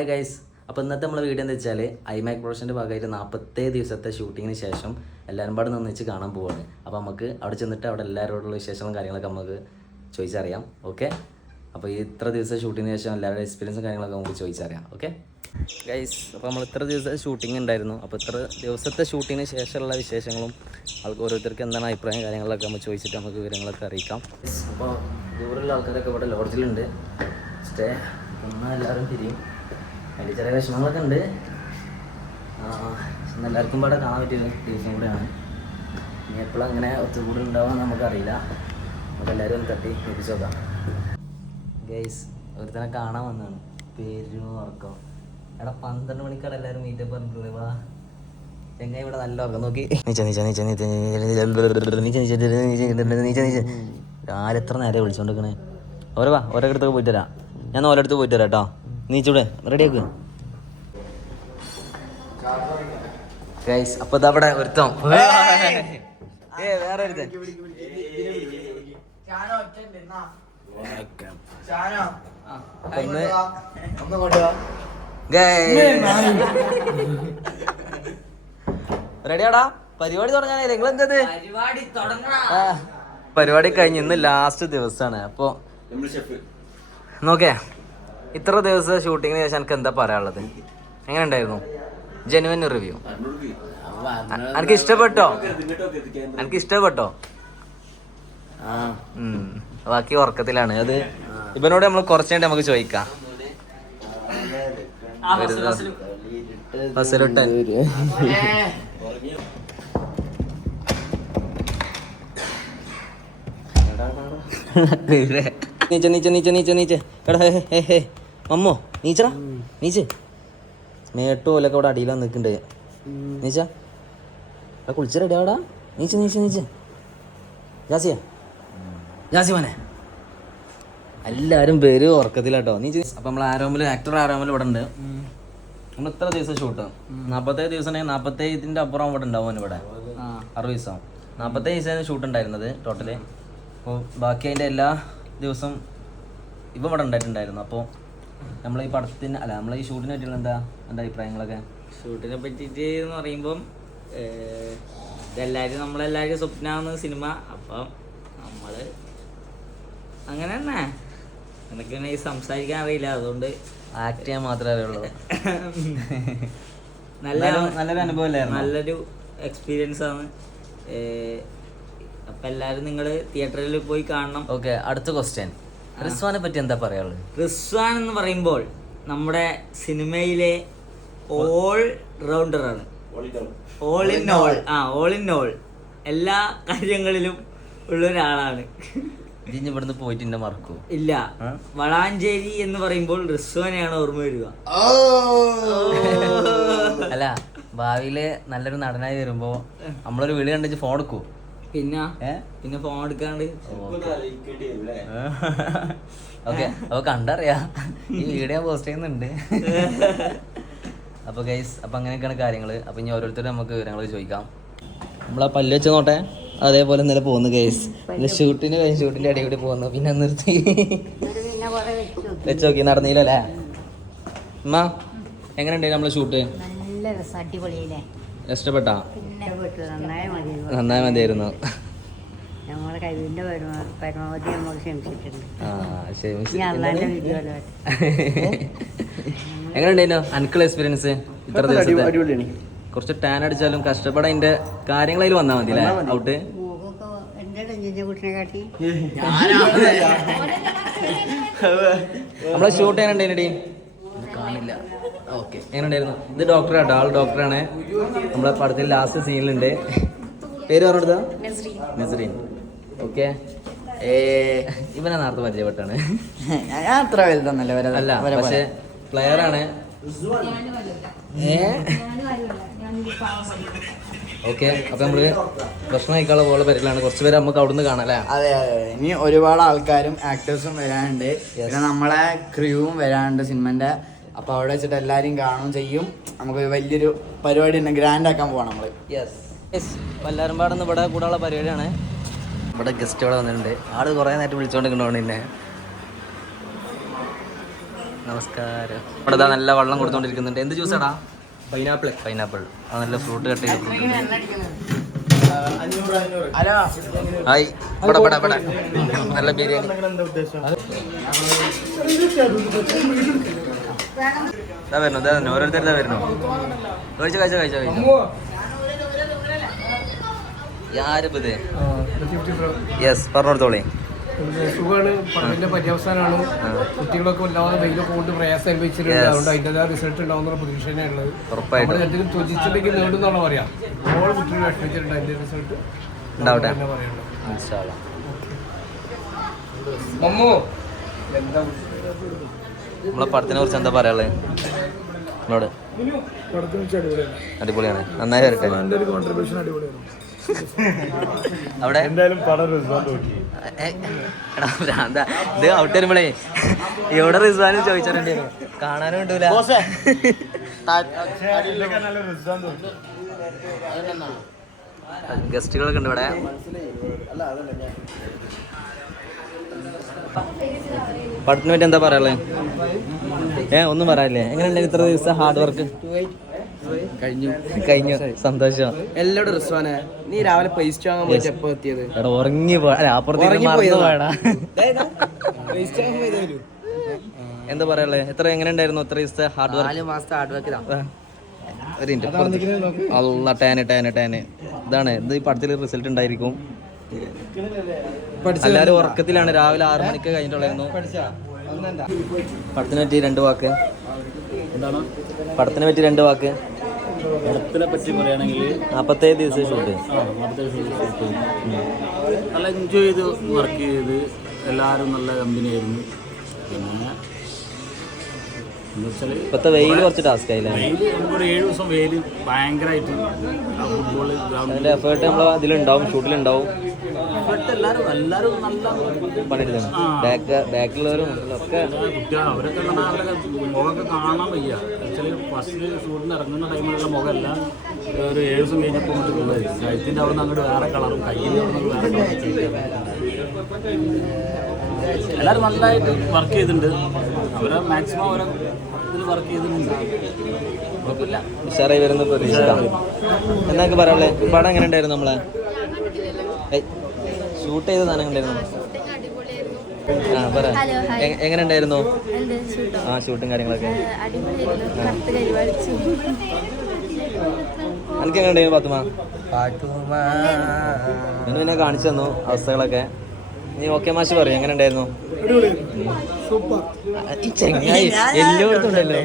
Hi guys. അപ്പോൾ ഇന്നത്തെ നമ്മളെ വീഡിയോ എന്താ വെച്ചാൽ ഐമാക് പ്രൊഡക്ഷൻ്റെ ഭാഗമായിട്ട് 47 ദിവസത്തെ ഷൂട്ടിങ്ങിന് ശേഷം എല്ലാവരും പാടെ ഒന്നിച്ച് കാണാൻ പോവാണ്. അപ്പോൾ നമുക്ക് അവിടെ ചെന്നിട്ട് അവിടെ എല്ലാവരോടുള്ള വിശേഷങ്ങളും കാര്യങ്ങളൊക്കെ നമുക്ക് ചോദിച്ചറിയാം. ഓക്കെ, അപ്പോൾ ഈ ഇത്ര ദിവസത്തെ ഷൂട്ടിങ്ങിന് ശേഷം എല്ലാവരുടെ എക്സ്പീരിയൻസും കാര്യങ്ങളൊക്കെ നമുക്ക് ചോദിച്ചറിയാം. ഓക്കെ ഗൈസ്, അപ്പോൾ നമ്മൾ ഇത്ര ദിവസത്തെ ഷൂട്ടിംഗ് ഉണ്ടായിരുന്നു. അപ്പോൾ ഇത്ര ദിവസത്തെ ഷൂട്ടിങ്ങിന് ശേഷമുള്ള വിശേഷങ്ങളും ആൾക്ക് ഓരോരുത്തർക്ക് എന്താണ് അഭിപ്രായം കാര്യങ്ങളൊക്കെ നമ്മൾ ചോദിച്ചിട്ട് നമുക്ക് വിവരങ്ങളൊക്കെ അറിയിക്കാം. അപ്പോൾ ദൂരമുള്ള ആൾക്കാരൊക്കെ ഇവിടെ ലോഡ്ജിലുണ്ട്. സ്റ്റേ എന്നാൽ എല്ലാവരും തിരിയും. അതിൽ ചെറിയ വിഷമങ്ങളൊക്കെ ഉണ്ട്. എല്ലാവർക്കും ഇവിടെ കാണാൻ പറ്റിയ ദിവസം കൂടെയാണ്. ഇനി എപ്പോഴും അങ്ങനെ ഒത്തുകൂടി ഉണ്ടാവുമെന്ന് നമുക്കറിയില്ല. നമുക്ക് എല്ലാവരും ഒന്ന് തട്ടി എത്തിച്ചു നോക്കാം. ഗൈസ്, ഒരുത്തനെ കാണാൻ വന്നതാണ്. പേരും ഉറക്കം. എടാ 12 മണിക്കാണ് എല്ലാവരും മീറ്റപ്പ് പറഞ്ഞിട്ടുള്ളത്. വാ ചെങ്ങായി ഇവിടെ നല്ല ഉറക്കം. നോക്കി രാവിലെ എത്ര നേരം വിളിച്ചോണ്ടിരിക്കണേ. ഓരോ വാ, ഓരോ അടുത്തൊക്കെ പോയിട്ട് വരാം. ഞാൻ ഓരോടത്ത് പോയിട്ട് വരാം കേട്ടോ. നീച്ചൂടെ റെഡിയാക്ക് ഗൈസ്. അപ്പൊ ഇതവിടെ ഒരുത്തം വേറെ ഒരുത്തൻ റെഡിയാടാ. പരിപാടി തുടങ്ങാനേ. നിങ്ങൾ എന്തത് പരിപാടി കഴിഞ്ഞ് ഇന്ന് ലാസ്റ്റ് ദിവസമാണ്. അപ്പൊ നോക്കേ, ഇത്ര ദിവസം ഷൂട്ടിങ്ങിന് ശേഷം എനിക്ക് എന്താ പറയാനുള്ളത്? എങ്ങനെ ഉണ്ടായിരുന്നു? Genuine review. എനിക്ക് ഇഷ്ടപ്പെട്ടോ? എനിക്ക് ഇഷ്ടപ്പെട്ടോ? ബാക്കി ഉറക്കത്തിലാണ്. അത് ഇവനോട് നമ്മൾ കുറച്ചുകഴിഞ്ഞിട്ട് നമുക്ക് ചോദിക്കാം. ബസ്സിലിട്ടൻ നീച്ച നീച്ച നീച്ച നീച്ച നീച്ച എടാ ഹേ മമ്മോ നീച്ചടാ നീച്ച്. മേട്ടു പോലൊക്കെ ഇവിടെ അടിയിൽ നിൽക്കുന്നുണ്ട്. നീച്ച കുളിച്ച് റെഡിയാടാ. നീച്ച് നീച്ച് നീച്ച്. ജാസിയ ജാസി മോനെ എല്ലാവരും പേര് ഉറക്കത്തിലാട്ടോ. നീച്ച്. അപ്പം നമ്മൾ ആക്ടർ ആരോമിൽ ഇവിടെ ഉണ്ട്. നമ്മൾ ഇത്ര ദിവസം ഷൂട്ട് 47 ദിവസം ഉണ്ടെങ്കിൽ 47 അപ്പുറം ഇവിടെ ഉണ്ടാവും. ഇവിടെ 60 ദിവസം 47 ദിവസമാണ് ഷൂട്ട് ഉണ്ടായിരുന്നത് ടോട്ടല്. അപ്പോൾ ബാക്കി അതിൻ്റെ എല്ലാ ദിവസവും ഇപ്പം ഇവിടെ ഉണ്ടായിട്ടുണ്ടായിരുന്നു. അപ്പോൾ നമ്മൾ ഈ പടത്തിന് അല്ല നമ്മൾ ഈ ഷൂട്ടിനെ പറ്റിയുള്ള എന്താ എൻ്റെ അഭിപ്രായങ്ങളൊക്കെ? ഷൂട്ടിനെ പറ്റിയിട്ട് എന്ന് പറയുമ്പം ഇതെല്ലാവരും നമ്മളെല്ലാവരും സ്വപ്നമാകുന്ന സിനിമ. അപ്പം നമ്മൾ അങ്ങനെ തന്നെ. എനിക്ക് പിന്നെ ഈ സംസാരിക്കാൻ അറിയില്ല, അതുകൊണ്ട് ആക്ട് ചെയ്യാൻ മാത്രമേ അറിയുള്ളൂ. നല്ലൊരു അനുഭവം, നല്ലൊരു എക്സ്പീരിയൻസ് ആണ്. അപ്പം എല്ലാവരും നിങ്ങൾ തിയേറ്ററിൽ പോയി കാണണം. ഓക്കെ, അടുത്ത ക്വസ്റ്റ്യൻ. റിസ്വാനെ പറ്റി എന്താ പറയാനുള്ളത്? റിസ്വാൻ എന്ന് പറയുമ്പോൾ നമ്മുടെ സിനിമയിലെ ഓൾ റൗണ്ടറാണ്. ഓൾ ഇൻ ഓൾ എല്ലാ കാര്യങ്ങളിലും ഉള്ള ഒരാളാണ്. ഇവിടുന്ന് പോയിട്ട് എന്നെ മറക്കൂ? ഇല്ല. വളാഞ്ചേരി എന്ന് പറയുമ്പോൾ റിസ്വാനെയാണ് ഓർമ്മ വരിക. അല്ല, ഭാവിയില് നല്ലൊരു നടനായി വരുമ്പോ നമ്മളൊരു വിളി കണ്ടിച്ച് ഫോൺ എടുക്കൂ? പിന്നെ ഫോൺ എടുക്കാണ്ട്. ഓക്കെ, അപ്പൊ കണ്ടറിയാ ഈ വീഡിയോ പോസ്റ്റ് ചെയ്യുന്നുണ്ട്. അപ്പൊ ഗൈസ്, അപ്പൊ അങ്ങനെയൊക്കെയാണ് കാര്യങ്ങള്. അപ്പൊ ഇനി ഓരോരുത്തരും നമുക്ക് വിവരങ്ങൾ ചോദിക്കാം. നമ്മളാ പല്ല് വെച്ച് നോട്ടെ. അതേപോലെ ഇന്നലെ പോകുന്നു ഗൈസ്. ഷൂട്ടിന്റെ അടി കൂടി പോകുന്നു. പിന്നെ നിർത്തി വെച്ച് നോക്കി നടന്നില്ലല്ലേ? അമ്മ എങ്ങനെയുണ്ട് നമ്മളെ ഷൂട്ട്? ഇഷ്ടപ്പെട്ടാ? നന്നായി മതിയായിരുന്നു. എങ്ങനെയുണ്ടായിരുന്നു അനക്കുള്ള എക്സ്പീരിയൻസ്? ഇത്ര ദിവസത്തെ കുറച്ച് ടാൻ അടിച്ചാലും കഷ്ടപ്പെടാൻ അതിന്റെ കാര്യങ്ങളതിൽ വന്നാൽ മതി അല്ലേ? ഔട്ട് നമ്മളെ ഷൂട്ട് എങ്ങനെയുണ്ടായിരുന്നു? കാണില്ല. ഓക്കെ, എങ്ങനെയുണ്ടായിരുന്നു? ഇത് ഡോക്ടറാട്ടോ, ആൾ ഡോക്ടറാണ്. നമ്മളെ പടത്തിൽ ലാസ്റ്റ് സീനിലുണ്ട്. പേര് പറഞ്ഞെടുത്താ? നസ്രീൻ. ഓക്കെ, ഇവനെ നേരത്തെ പരിചയപ്പെട്ടാണ്. അത്ര വലുതൊന്നല്ല. അല്ല, പക്ഷെ പ്ലെയർ ആണ്. ഓക്കെ, അപ്പൊ നമ്മള് ഭക്ഷണം കഴിക്കാനുള്ള പോലെ പരിലാണ്. കുറച്ച് പേര് നമുക്ക് അവിടുന്ന് കാണാം അല്ലേ? അതെ അതെ. ഇനി ഒരുപാട് ആൾക്കാരും ആക്ടേഴ്സും വരാനുണ്ട്. പിന്നെ നമ്മളെ ക്രൂവും വരാനുണ്ട് സിനിമന്റെ. അപ്പൊ അവിടെ വെച്ചിട്ട് എല്ലാരും കാണും ചെയ്യും. നമുക്ക് വലിയൊരു പരിപാടി ഉണ്ട്, ഗ്രാൻഡ് ആക്കാൻ പോവാണ് നമ്മള്. എല്ലാവരും പാടുന്ന ഇവിടെ കൂടെയുള്ള പരിപാടിയാണ്. ഇവിടെ ഗസ്റ്റ് ഇവിടെ വന്നിട്ടുണ്ട്. ആള് കുറെ നേരത്തെ വിളിച്ചോണ്ടിരിക്കണോണ്ട് പിന്നെ നമസ്കാരം. ഇവിടെ ഇതാ നല്ല വെള്ളം കൊടുത്തോണ്ടിരിക്കുന്നുണ്ട്. എന്ത് ജ്യൂസാടാ? പൈനാപ്പിൾ. അത് നല്ല ഫ്രൂട്ട് കട്ട് ചെയ്ത് ഹായ്. ഇവിടെ നല്ല ബിരിയാണി. വരുന്നു ഓരോരുത്തർ വരുന്നു. കഴിച്ചോ. യാരിപ്പത്? യെസ്, പറഞ്ഞോളത്തോളേ. സുഖമാണ്. പടത്തിന്റെ പര്യവസാനമാണ്. കുട്ടികളൊക്കെ വല്ലാതെ വെയിലൊക്കെ കൊണ്ട് പ്രയാസം അനുഭവിച്ചിട്ടുണ്ട്. അതുകൊണ്ട് അതിൻ്റെതായ റിസൾട്ട് ഉണ്ടാവുന്ന പ്രതീക്ഷ തന്നെയുള്ളത്. നമ്മൾ എന്തെങ്കിലും ത്വജിച്ചിട്ടുണ്ടെങ്കിൽ നേടുന്നാണോ പറയാം. ഓരോ കുട്ടികൾ വിഷമിച്ചിട്ടുണ്ട്. അതിന്റെ റിസൾട്ട് ഉണ്ടാവട്ടെ. മമ്മു എന്താ നമ്മളെ പടത്തിനെ കുറിച്ച് എന്താ പറയാനുള്ളത് എന്നോട്? അടിപൊളിയാണ്, നന്നായി വരട്ടെ. അവിടെ ഇത് ഔട്ട് വരുമ്പോഴേ എവിടെ റിസ്വാനും ചോദിച്ചിട്ടുണ്ട്, കാണാനും കിട്ടൂല. ഗസ്റ്റുകളൊക്കെ ഉണ്ട് ഇവിടെ. പടത്തിനെ പറ്റി എന്താ പറയാനുള്ളത്? ഒന്നും പറയാനില്ലേ? എങ്ങനെയുണ്ടായി ഇത്ര ദിവസം ഹാർഡ് വർക്ക്? കഴിഞ്ഞു. സന്തോഷം. എല്ലാവരും റിസ്വാനെ, നീ രാവിലെ പൈസ വാങ്ങാൻ പോയിട്ട് എപ്പോ എത്തിയത്? എടാ ഉറങ്ങി പോയടാ. എന്താ പറയാനുള്ളത്? എങ്ങനെ ഉണ്ടായിരുന്നു ഇത്ര ദിവസത്തെ ഹാർഡ് വർക്ക്? 4 മാസത്തെ ഹാർഡ് വർക്ക്. അല്ല, ടാന് ഇതാണ്. ഇത് ഈ പടത്തിൽ റിസൾട്ട് ഉണ്ടായിരിക്കും. എല്ലാവരും ഉറക്കത്തിലാണ്. രാവിലെ 6 മണിക്ക് കഴിഞ്ഞിട്ടുള്ളായിരുന്നു. പടത്തിനെ പറ്റി 2 വാക്ക്. പടത്തിനെ പറ്റി 2 വാക്ക്. പടത്തിനെ പറ്റി പറയുകയാണെങ്കിൽ 47 ദിവസം ഷൂട്ട്. നല്ല എൻജോയ് ചെയ്ത് വർക്ക് ചെയ്ത് എല്ലാവരും നല്ല കമ്പനിയായിരുന്നു. പിന്നെ എന്നുവെച്ചാൽ ഇപ്പത്തെ വെയിൽ കുറച്ച് ടാസ്ക് ആയില്ലേ? വെയിൽ നമുക്കൊരു 7 ദിവസം വെയിൽ ഭയങ്കരമായിട്ട് ഫുട്ബോൾ അതിന്റെ എഫേർട്ട് നമ്മൾ അതിലുണ്ടാവും, ഷൂട്ടിലുണ്ടാവും. എല്ലാവരും നല്ല പണിയെടുക്കണം. ബാക്കിലുള്ളവരും ഒക്കെ കുട്ടികൾ അവരൊക്കെ പറഞ്ഞാൽ അവരൊക്കെ മുഖമൊക്കെ കാണാൻ വയ്യ. ആക്ച്വലി ഫസ്റ്റ് ഷൂട്ടിന് ഇറങ്ങുന്ന ടൈമിലുള്ള മുഖമല്ല, ഒരു 7 ദിവസം കഴിഞ്ഞപ്പോൾ കഴുത്തിൻ്റെ അവിടെ നിന്ന് അങ്ങോട്ട് വേറെ കളറും കയ്യിൻ്റെ അവിടെ നിന്ന് വേറെ കളറും. എല്ലാവരും നല്ലതായിട്ട് വർക്ക് ചെയ്തിട്ടുണ്ട്. അവരെ മാക്സിമം അവരെ ഇതിൽ വർക്ക് ചെയ്തിട്ടുണ്ട്. കുഴപ്പമില്ല, ഉഷാറായി വരുന്ന പ്രതീക്ഷ. എന്നൊക്കെ പറയാനുള്ളത്? പടം എങ്ങനെ ഉണ്ടായിരുന്നു? നമ്മളെ ഷൂട്ട് ചെയ്ത സാധനം ഉണ്ടായിരുന്നു. പറ, എങ്ങനെ ഉണ്ടായിരുന്നു ഷൂട്ടും കാര്യങ്ങളൊക്കെ? എനിക്ക് എങ്ങനെ ഉണ്ടായിരുന്നു പാത്തുമ്മ? പിന്നെ കാണിച്ചു തന്നു അവസ്ഥകളൊക്കെ. നീ ഓക്കെ മാഷ് പറയും, എങ്ങനെ ഉണ്ടായിരുന്നു? ഈ ചെങ്ങായി എല്ലായിടത്തും ഉണ്ടല്ലോ.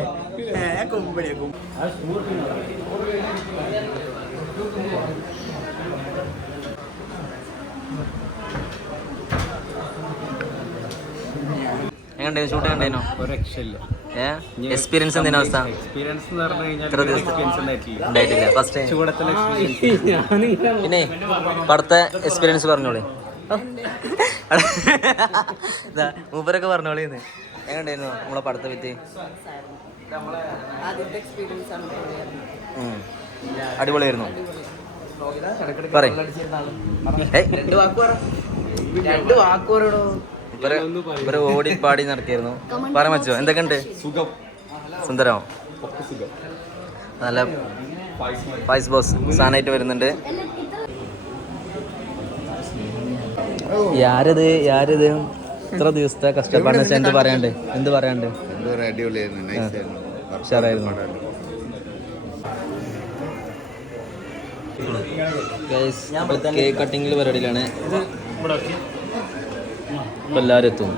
എങ്ങനെ ഷൂട്ട് കണ്ടേനോ? എക്സ്പീരിയൻസ് എന്തിനാ അവസ്ഥ? ഇത്ര ദിവസം ഉണ്ടായിട്ടില്ല. ഫസ്റ്റ് പിന്നെ പടത്തെ എക്സ്പീരിയൻസ് പറഞ്ഞോളി. മൂപ്പരൊക്കെ പറഞ്ഞോളിന്ന്. എങ്ങനെ ഉണ്ടായിരുന്നു നമ്മളെ പടത്തെ പറ്റി? അടിപൊളിയായിരുന്നു. പറയും ഇവരെ ഓടി പാടി നടക്കായിരുന്നു. പറയാൻ പറ്റോ? എന്തൊക്കെയുണ്ട്? സുന്ദരം, നല്ല ഫൈസ് ബോസ് സാധനമായിട്ട് വരുന്നുണ്ട്. യാരത് ഇത്ര ദിവസത്തെ കഷ്ടപ്പാടിനെ വെച്ചാൽ എന്ത് പറയാണ്ട്? ഉഷാറായിരുന്നു. കേക്ക് കട്ടിങ്ങിൽ പരിപാടിയിലാണ്. ഇപ്പം എല്ലാവരും എത്തും.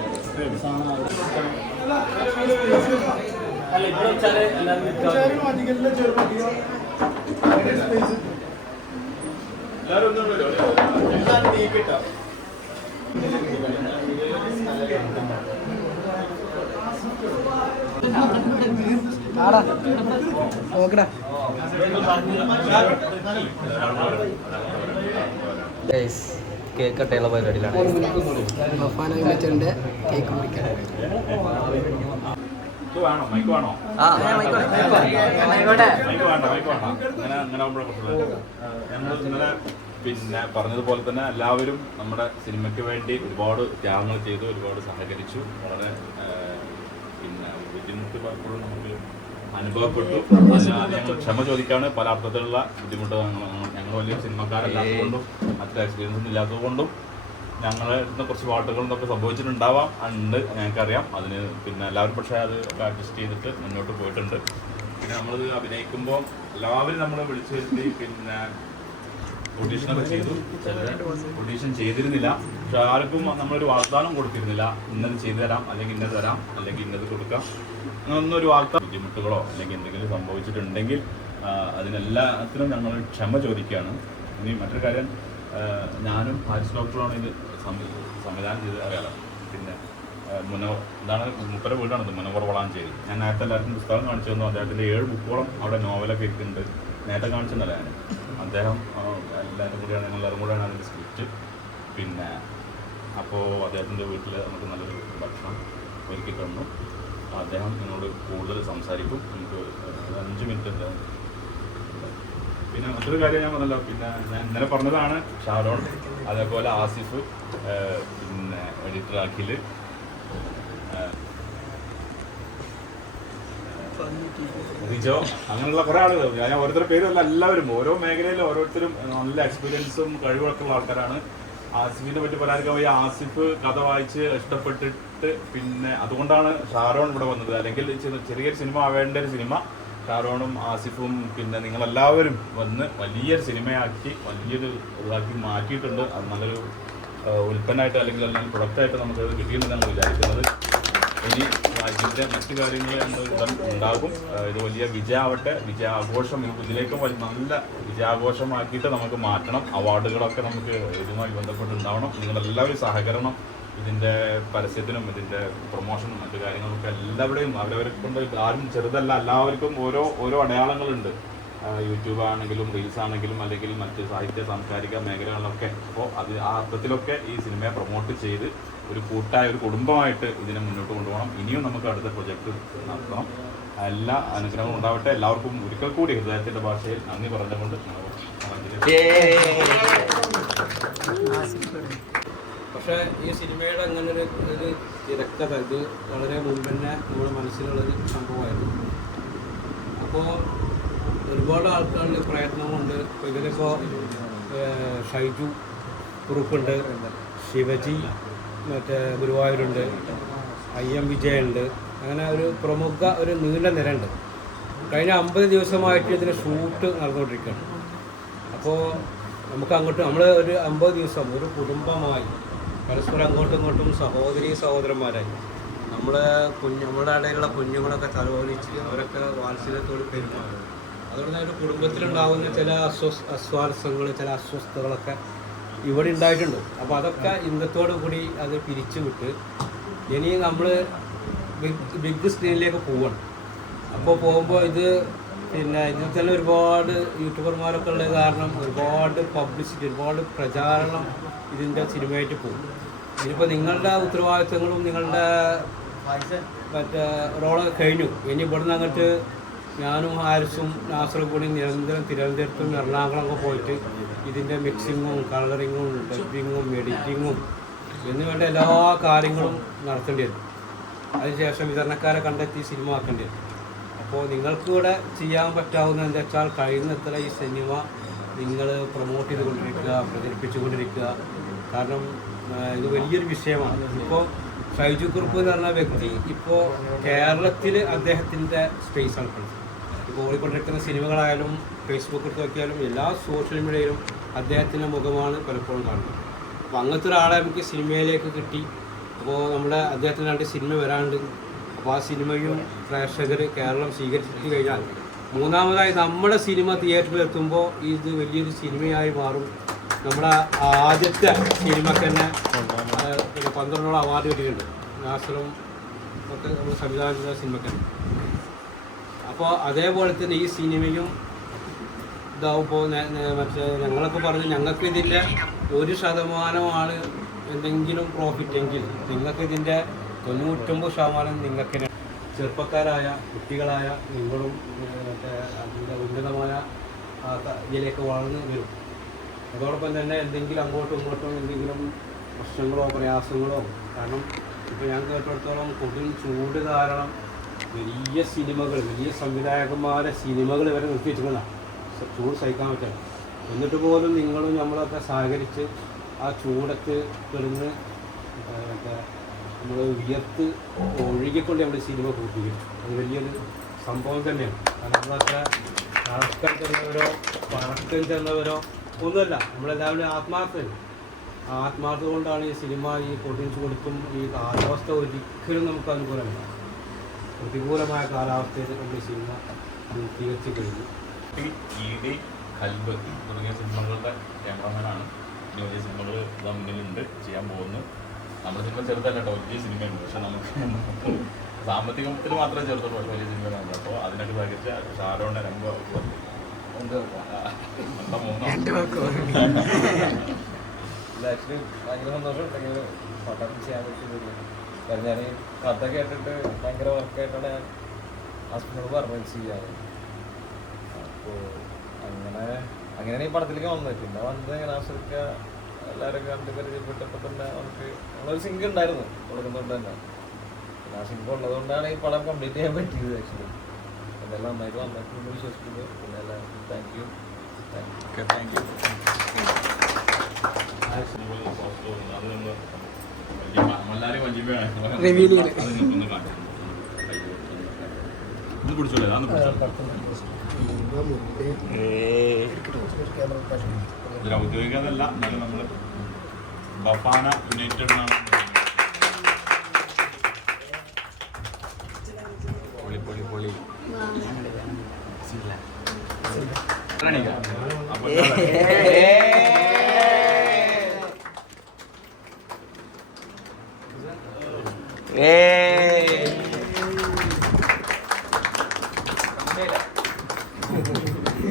കേക്ക് കട്ടയുള്ള പരിപാടിയിലാണ്. കേക്ക് മുറിക്കാൻ പിന്നെ പറഞ്ഞതുപോലെ തന്നെ എല്ലാവരും നമ്മുടെ സിനിമയ്ക്ക് വേണ്ടി ഒരുപാട് ത്യാഗങ്ങൾ ചെയ്തു, ഒരുപാട് സഹകരിച്ചു. വളരെ പിന്നെ ബുദ്ധിമുട്ട് പലപ്പോഴും നമുക്ക് അനുഭവപ്പെട്ടു. അതിനാൽ ഞങ്ങൾ ക്ഷമ ചോദിക്കാണ്. പല അർത്ഥത്തിലുള്ള ബുദ്ധിമുട്ട് ഞങ്ങൾ വലിയ സിനിമക്കാരല്ലാത്തതുകൊണ്ടും മറ്റു എക്സ്പീരിയൻസ് ഇല്ലാത്തതുകൊണ്ടും ഞങ്ങളെ കുറച്ച് പാട്ടുകളൊക്കെ സംഭവിച്ചിട്ടുണ്ടാവാം ഉണ്ട്, ഞങ്ങൾക്കറിയാം. അതിന് പിന്നെ എല്ലാവരും പക്ഷേ അത് അഡ്ജസ്റ്റ് ചെയ്തിട്ട് മുന്നോട്ട് പോയിട്ടുണ്ട്. പിന്നെ നമ്മളത് അഭിനയിക്കുമ്പോൾ എല്ലാവരും നമ്മളെ വിളിച്ചു വരുത്തി പിന്നെ ഓഡീഷനൊക്കെ ചെയ്തു. ചില ഓഡീഷൻ ചെയ്തിരുന്നില്ല, പക്ഷെ ആർക്കും നമ്മളൊരു വാഗ്ദാനം കൊടുത്തിരുന്നില്ല, ഇന്നത് ചെയ്തു തരാം അല്ലെങ്കിൽ ഇന്നത് തരാം അല്ലെങ്കിൽ ഇന്നത് കൊടുക്കാം, അങ്ങനൊന്നും ഒരു വാഗ്ദാനം. ബുദ്ധിമുട്ടുകളോ അല്ലെങ്കിൽ എന്തെങ്കിലും സംഭവിച്ചിട്ടുണ്ടെങ്കിൽ അതിനെല്ലാത്തിനും ഞങ്ങൾ ക്ഷമ ചോദിക്കുകയാണ്. ഇനി മറ്റൊരു കാര്യം, ഞാനും ഹാരിസ് ഡോക്ടറാണ് ഇത് സംവിധാനം ചെയ്ത് അറിയാലോ. പിന്നെ എന്താണ് മുപ്പര വീടാണിത്, മനോഹർ വളാഞ്ചേരി. ഞാൻ നേരത്തെ എല്ലാവർക്കും പുസ്തകം കാണിച്ചു തന്നു. അദ്ദേഹത്തിൻ്റെ 7 ബുക്കോളം അവിടെ നോവലൊക്കെ ഇരിക്കുന്നുണ്ട്. നേരത്തെ കാണിച്ചെന്നല്ല ഞാൻ, അദ്ദേഹം എല്ലാവരും കൂടെയാണ് അതിൻ്റെ സ്ക്രിപ്റ്റ്. പിന്നെ അപ്പോൾ അദ്ദേഹത്തിൻ്റെ വീട്ടിൽ നമുക്ക് നല്ലൊരു ഭക്ഷണം ഒരുക്കി തന്നു. അദ്ദേഹം എന്നോട് കൂടുതൽ സംസാരിക്കും. നമുക്ക് 5 മിനിറ്റ് ഉണ്ട്. പിന്നെ മറ്റൊരു കാര്യം ഞാൻ പറഞ്ഞല്ലോ, പിന്നെ ഞാൻ ഇന്നലെ പറഞ്ഞതാണ്, ഷാരോൺ, അതേപോലെ ആസിഫ്, പിന്നെ എഡിറ്റർ അഖിൽ, റിജോ, അങ്ങനെയുള്ള കുറേ ആളുകൾ. ഞാൻ ഓരോരുത്തരുടെ പേരല്ല, എല്ലാവരും ഓരോ മേഖലയിലും ഓരോരുത്തരും നല്ല എക്സ്പീരിയൻസും കഴിവുകളൊക്കെ ഉള്ള ആൾക്കാരാണ്. ആസിഫിനെ പറ്റി പറയാൻ ആസിഫ് കഥ വായിച്ച് ഇഷ്ടപ്പെട്ടിട്ട് പിന്നെ അതുകൊണ്ടാണ് ഷാരോൺ ഇവിടെ വന്നത്. അല്ലെങ്കിൽ ചെറിയൊരു സിനിമ ആവേണ്ട ഒരു സിനിമ ഷാരോണും ആസിഫും പിന്നെ നിങ്ങളെല്ലാവരും വന്ന് വലിയൊരു സിനിമയാക്കി വലിയൊരു ഇതാക്കി മാറ്റിയിട്ടുണ്ട്. അത് നല്ലൊരു ഉൽപ്പന്നമായിട്ട് അല്ലെങ്കിൽ നല്ലൊരു പ്രൊഡക്റ്റായിട്ട് നമുക്കത് കിട്ടിയെന്നാണ് വിചാരിക്കുന്നത്. ഇനി ഇതിൻ്റെ മറ്റു കാര്യങ്ങൾ ഉണ്ടാകും. ഇത് വലിയ വിജയമാവട്ടെ, വിജയാഘോഷം ഇതിലേക്കും നല്ല വിജയാഘോഷമാക്കിയിട്ട് നമുക്ക് മാറ്റണം. അവാർഡുകളൊക്കെ നമുക്ക് ഇതുമായി ബന്ധപ്പെട്ടുണ്ടാവണം. നിങ്ങളെല്ലാവരും സഹകരണം ഇതിൻ്റെ പരസ്യത്തിനും ഇതിൻ്റെ പ്രൊമോഷനും മറ്റു കാര്യങ്ങളൊക്കെ എല്ലാവരുടെയും അവരവരെ കൊണ്ട് ആരും ചെറുതല്ല, എല്ലാവർക്കും ഓരോ അടയാളങ്ങളുണ്ട്. യൂട്യൂബ് ആണെങ്കിലും റീൽസ് ആണെങ്കിലും അല്ലെങ്കിൽ മറ്റ് സാഹിത്യ സാംസ്കാരിക മേഖലകളിലൊക്കെ. അപ്പോൾ ആ അർത്ഥത്തിലൊക്കെ ഈ സിനിമയെ പ്രൊമോട്ട് ചെയ്ത് ഒരു കൂട്ടായ ഒരു കുടുംബമായിട്ട് ഇതിനെ മുന്നോട്ട് കൊണ്ടുപോകണം. ഇനിയും നമുക്ക് അടുത്ത പ്രൊജക്റ്റ് നടത്തണം. എല്ലാ അനുഗ്രഹവും ഉണ്ടാവട്ടെ. എല്ലാവർക്കും ഒരിക്കൽ കൂടി ഹൃദയത്തിൻ്റെ ഭാഷയിൽ നന്ദി പറഞ്ഞുകൊണ്ട് പക്ഷേ ഈ സിനിമയുടെ അങ്ങനെ ഒരു തിരക്കഥ ഇത് വളരെ മുൻപ് തന്നെ നമ്മുടെ മനസ്സിലുള്ളൊരു സംഭവമായിരുന്നു. അപ്പോൾ ഒരുപാട് ആൾക്കാരുടെ പ്രയത്നമുണ്ട്. ഇപ്പോൾ ഇതിലിപ്പോൾ ഷൈജു കുറുപ്പുണ്ട്, ശിവജി മറ്റേ ഗുരുവായൂരുണ്ട്, IM വിജയുണ്ട്, അങ്ങനെ ഒരു പ്രമുഖ ഒരു നീണ്ട നിരയുണ്ട്. കഴിഞ്ഞ 50 ദിവസമായിട്ട് ഇതിന് ഷൂട്ട് നടന്നുകൊണ്ടിരിക്കുകയാണ്. അപ്പോൾ നമുക്ക് നമ്മൾ ഒരു 50 ദിവസം ഒരു കുടുംബമായി പരസ്പരം അങ്ങോട്ടും ഇങ്ങോട്ടും സഹോദരന്മാരായി നമ്മുടെ ഇടയിലുള്ള കുഞ്ഞുങ്ങളൊക്കെ തലോലിച്ച് അവരൊക്കെ വാത്സല്യത്തോട് പെരുമാറും. അതുകൊണ്ട് ഒരു കുടുംബത്തിലുണ്ടാകുന്ന ചില അസ്വാരസ്യങ്ങൾ, ചില അസ്വസ്ഥതകളൊക്കെ ഇവിടെ ഉണ്ടായിട്ടുണ്ട്. അപ്പോൾ അതൊക്കെ ഇന്നത്തോടു കൂടി അത് പിരിച്ചു വിട്ട് ഇനി നമ്മൾ ബിഗ് സ്ക്രീനിലേക്ക് പോവുകയാണ്. അപ്പോൾ പോകുമ്പോൾ പിന്നെ ഇതിൽ തന്നെ ഒരുപാട് യൂട്യൂബർമാരൊക്കെ ഉള്ളത് കാരണം ഒരുപാട് പബ്ലിസിറ്റി, ഒരുപാട് പ്രചാരണം ഇതിൻ്റെ സിനിമയായിട്ട് പോകും. ഇനിയിപ്പോൾ നിങ്ങളുടെ ഉത്തരവാദിത്തങ്ങളും നിങ്ങളുടെ മറ്റേ റോളൊക്കെ കഴിഞ്ഞു. ഇനി ഇവിടുന്ന് അങ്ങോട്ട് ഞാനും ഹാരിസും നാസറും കൂടി നിരന്തരം തിരുവനന്തപുരത്തും എറണാകുളമൊക്കെ പോയിട്ട് ഇതിൻ്റെ മിക്സിങ്ങും കളറിങ്ങും ഡബിങ്ങും എഡിറ്റിങ്ങും എന്നുവേണ്ട എല്ലാ കാര്യങ്ങളും നടത്തേണ്ടി വരും. അതിനുശേഷം വിതരണക്കാരെ കണ്ടെത്തി സിനിമ ആക്കേണ്ടി വരും. അപ്പോൾ നിങ്ങൾക്കിവിടെ ചെയ്യാൻ പറ്റാവുന്ന എന്താ വെച്ചാൽ കഴിയുന്നത്ര ഈ സിനിമ നിങ്ങൾ പ്രൊമോട്ട് ചെയ്തുകൊണ്ടിരിക്കുക, പ്രചരിപ്പിച്ചുകൊണ്ടിരിക്കുക. കാരണം ഇത് വലിയൊരു വിഷയമാണ്. ഇപ്പോൾ ഷൈജു കുറുപ്പ് എന്ന് പറഞ്ഞ വ്യക്തി ഇപ്പോൾ കേരളത്തിൽ അദ്ദേഹത്തിൻ്റെ സ്പേസാണ് കളിച്ചത്. ഇപ്പോൾ ഓടിക്കൊണ്ടിരിക്കുന്ന സിനിമകളായാലും ഫേസ്ബുക്കിൽ നോക്കിയാലും എല്ലാ സോഷ്യൽ മീഡിയയിലും അദ്ദേഹത്തിൻ്റെ മുഖമാണ് പലപ്പോഴും കാണുന്നത്. അപ്പോൾ അങ്ങനത്തെ ഒരാളെ നമുക്ക് സിനിമയിലേക്ക് കിട്ടി. അപ്പോൾ നമ്മുടെ അദ്ദേഹത്തിന് 2 സിനിമ വരാണ്ട്. അപ്പോൾ ആ സിനിമയും പ്രേക്ഷകർ കേരളം സ്വീകരിച്ചു കഴിഞ്ഞാൽ മൂന്നാമതായി നമ്മുടെ സിനിമ തിയേറ്ററിൽ എത്തുമ്പോൾ ഇത് വലിയൊരു സിനിമയായി മാറും. നമ്മുടെ ആദ്യത്തെ സിനിമയ്ക്ക് തന്നെ 12 അവാർഡ് കിട്ടിയിട്ടുണ്ട്. നാസറും ഒക്കെ നമ്മൾ സംവിധാനം ചെയ്ത സിനിമയ്ക്ക് തന്നെ. അപ്പോൾ അതേപോലെ തന്നെ ഈ സിനിമയും ഇതാവുമ്പോൾ മറ്റേ ഞങ്ങളൊക്കെ പറഞ്ഞ് ഞങ്ങൾക്ക് ഇതിൻ്റെ 1% എന്തെങ്കിലും പ്രോഫിറ്റ് എങ്കിൽ നിങ്ങൾക്ക് ഇതിൻ്റെ 99% നിങ്ങൾക്ക് ചെറുപ്പക്കാരായ കുട്ടികളായ നിങ്ങളും മറ്റേ അതിൻ്റെ ഉന്നതമായ ഇതിലേക്ക് വളർന്ന് വരും. അതോടൊപ്പം തന്നെ എന്തെങ്കിലും അങ്ങോട്ടും ഇങ്ങോട്ടും എന്തെങ്കിലും പ്രശ്നങ്ങളോ പ്രയാസങ്ങളോ, കാരണം ഇപ്പോൾ ഞാൻ കേട്ടിടത്തോളം കൊടും ചൂട് കാരണം വലിയ സിനിമകൾ, വലിയ സംവിധായകന്മാരെ സിനിമകൾ വരെ നിർത്തി വെച്ചിട്ടുള്ളതാണ്. ചൂട് സഹിക്കാൻ പറ്റില്ല. എന്നിട്ട് പോലും നിങ്ങളും നമ്മളൊക്കെ സഹകരിച്ച് ആ ചൂടത്ത് കിടന്ന് നമ്മൾ വിയർത്ത് ഒഴുകിക്കൊണ്ട് നമ്മൾ സിനിമ പൂർത്തീകരിച്ചു. അത് വലിയൊരു സംഭവം തന്നെയാണ്. കാരണം നമ്മളത്ര ആൾക്കാർ ചെന്നവരോ പണക്കം ചെന്നവരോ ഒന്നുമല്ല, നമ്മളെല്ലാവരും ആത്മാർത്ഥത കൊണ്ടാണ് ഈ സിനിമ ഈ പൊട്ടിച്ചു കൊടുത്തും ഈ കാലാവസ്ഥ ഒരിക്കലും നമുക്ക് അനുകൂലമല്ല. പ്രതികൂലമായ കാലാവസ്ഥയിൽ നമ്മൾ സിനിമ പൂർത്തീകരിച്ച് കഴിഞ്ഞു. കൽബ് തുടങ്ങിയ സിനിമകളുടെ ക്യാമറമാനാണ്. ഇനി വലിയ സിനിമകൾ മുന്നിലുണ്ട്, ചെയ്യാൻ പോകുന്നു. നമ്മുടെ സിനിമ ചെറുതല്ല കേട്ടോ, വലിയ സിനിമയുണ്ട്. പക്ഷെ നമുക്ക് സാമ്പത്തികത്തിൽ മാത്രമേ ചെറുതുള്ളൂ, പക്ഷേ വലിയ സിനിമയാണ്. അപ്പോൾ അതിനൊക്കെ സഹകരിച്ച ഷാരോണിനെ രംഗം ആക്ച്വലി ഭയങ്കര സന്തോഷം ഉണ്ടെങ്കിൽ ഫോട്ടോ ചെയ്യാൻ പറ്റിയത്. കാരണം ഞാൻ ഈ കഥ കേട്ടിട്ട് ഭയങ്കര വർക്കായിട്ടാണ് ഞാൻ ഹസ്ബൻഡിനോട് പറഞ്ഞത് ചെയ്യാറ്. അപ്പോൾ അങ്ങനെയാണ് ഈ പടത്തിലേക്ക് വന്നത്. പിന്നെ വന്നത് ഇങ്ങനെ ആസ്വദിക്കുക, എല്ലാവരും കണ്ട് പരിചയപ്പെട്ടപ്പോൾ തന്നെ നമുക്ക് നമ്മളൊരു സിങ്ക് ഉണ്ടായിരുന്നു കൊടുക്കുന്നതുകൊണ്ട് തന്നെ. പിന്നെ ആ സിങ്ക് ഉള്ളതുകൊണ്ടാണ് ഈ പടം കംപ്ലീറ്റ് ചെയ്യാൻ പറ്റിയത്. ആക്ച്വലി എന്തെല്ലാം നന്നായിട്ട് വന്നിട്ടുണ്ട് വിശ്വസിക്കുന്നു. പിന്നെ എല്ലാവർക്കും താങ്ക് യു. ഔദ്യോഗികതല്ല, എന്നാലും നമ്മൾ ബഫാന യുണൈറ്റഡ് എന്നാണ്. പൊളി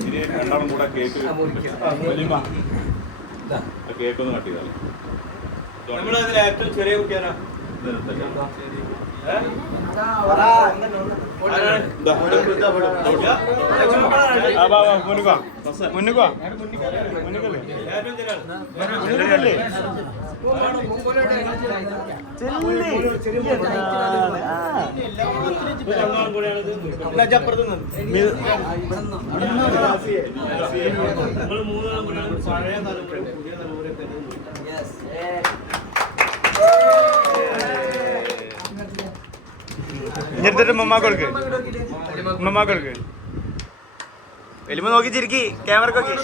ഇനി രണ്ടാളും കൂടെ കേക്ക് കേക്കൊന്ന് കട്ട് ചെയ്താലേ. നമ്മളതിൽ ഏറ്റവും ചെറിയ കുട്ടിയാണോ? പഴയ തലമുറ പുതിയ തലമുറ ഇങ്ങനത്തെ മമ്മാക്കൊടുക്ക് എലിമ നോക്കി ചിരിക്കി ക്യാമറക്കൊക്കെ.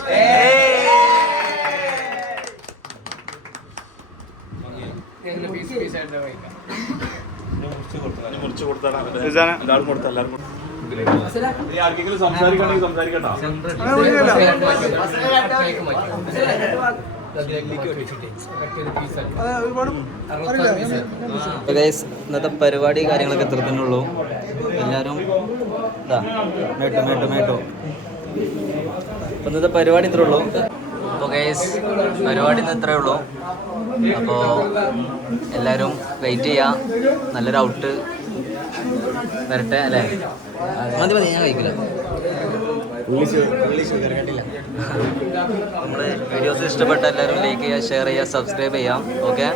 മുറിച്ച് കൊടുത്താണ് എല്ലാവരും കൊടുത്ത എല്ലാവരും ആർക്കെങ്കിലും സംസാരിക്കണമെങ്കിൽ സംസാരിക്കട്ടോ. ഇന്നത്തെ പരിപാടി കാര്യങ്ങളൊക്കെ എത്ര തന്നെ ഉള്ളൂ. എല്ലാവരും ഇതാ മേട്ടോ. അപ്പം ഇന്നത്തെ പരിപാടി ഇത്രേ ഉള്ളൂ. അപ്പോൾ ഗൈസ് പരിപാടി ഇന്ന് ഇത്രേ ഉള്ളൂ. അപ്പോൾ എല്ലാവരും വെയിറ്റ് ചെയ്യാം. നല്ലൊരു ഔട്ട് വരട്ടെ അല്ലേ? മതി ഞാൻ കഴിക്കില്ല. നമ്മുടെ വീഡിയോസ് ഇഷ്ടപ്പെട്ട എല്ലാവരും ലൈക്ക് ചെയ്യുക, ഷെയർ ചെയ്യുക, സബ്സ്ക്രൈബ് ചെയ്യാം. ഓക്കെ.